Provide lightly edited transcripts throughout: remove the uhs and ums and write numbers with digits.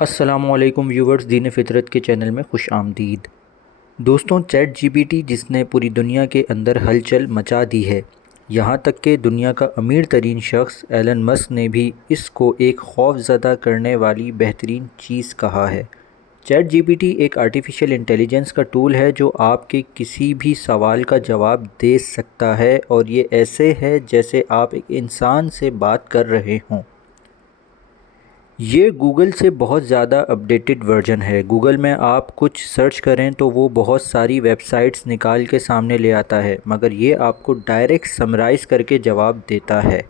السلام علیکم ویورز، دین فطرت کے چینل میں خوش آمدید۔ دوستوں، چیٹ جی پی ٹی جس نے پوری دنیا کے اندر ہلچل مچا دی ہے، یہاں تک کہ دنیا کا امیر ترین شخص ایلن مسک نے بھی اس کو ایک خوف زدہ کرنے والی بہترین چیز کہا ہے۔ چیٹ جی پی ٹی ایک آرٹیفیشل انٹیلیجنس کا ٹول ہے جو آپ کے کسی بھی سوال کا جواب دے سکتا ہے، اور یہ ایسے ہے جیسے آپ ایک انسان سے بات کر رہے ہوں۔ یہ گوگل سے بہت زیادہ اپڈیٹڈ ورژن ہے۔ گوگل میں آپ کچھ سرچ کریں تو وہ بہت ساری ویب سائٹس نکال کے سامنے لے آتا ہے، مگر یہ آپ کو ڈائریکٹ سمرائز کر کے جواب دیتا ہے۔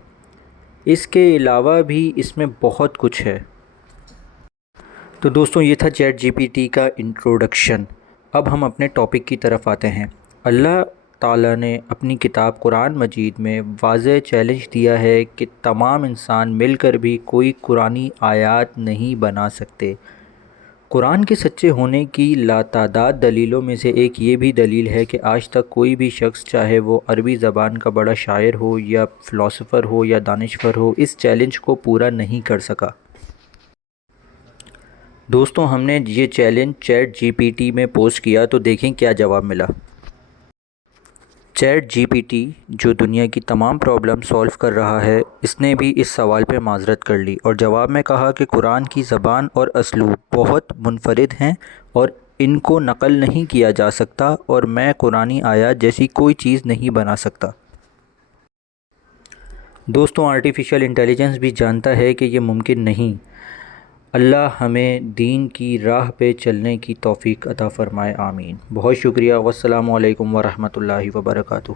اس کے علاوہ بھی اس میں بہت کچھ ہے۔ تو دوستوں، یہ تھا چیٹ جی پی ٹی کا انٹروڈکشن۔ اب ہم اپنے ٹاپک کی طرف آتے ہیں۔ اللہ تعالیٰ نے اپنی کتاب قرآن مجید میں واضح چیلنج دیا ہے کہ تمام انسان مل کر بھی کوئی قرآنی آیات نہیں بنا سکتے۔ قرآن کے سچے ہونے کی لاتعداد دلیلوں میں سے ایک یہ بھی دلیل ہے کہ آج تک کوئی بھی شخص، چاہے وہ عربی زبان کا بڑا شاعر ہو یا فلاسفر ہو یا دانشور ہو، اس چیلنج کو پورا نہیں کر سکا۔ دوستوں، ہم نے یہ challenge Chat G P T میں پوسٹ کیا تو دیکھیں کیا جواب ملا۔ چیٹ جی پی ٹی، جو دنیا کی تمام پرابلم سالو کر رہا ہے، اس نے بھی اس سوال پہ معذرت کر لی اور جواب میں کہا کہ قرآن کی زبان اور اسلوب بہت منفرد ہیں اور ان کو نقل نہیں کیا جا سکتا، اور میں قرآنی آیات جیسی کوئی چیز نہیں بنا سکتا۔ دوستوں، آرٹیفیشل انٹیلیجنس بھی جانتا ہے کہ یہ ممکن نہیں۔ اللہ ہمیں دین کی راہ پہ چلنے کی توفیق عطا فرمائے، آمین۔ بہت شکریہ، والسلام علیکم ورحمۃ اللہ وبرکاتہ۔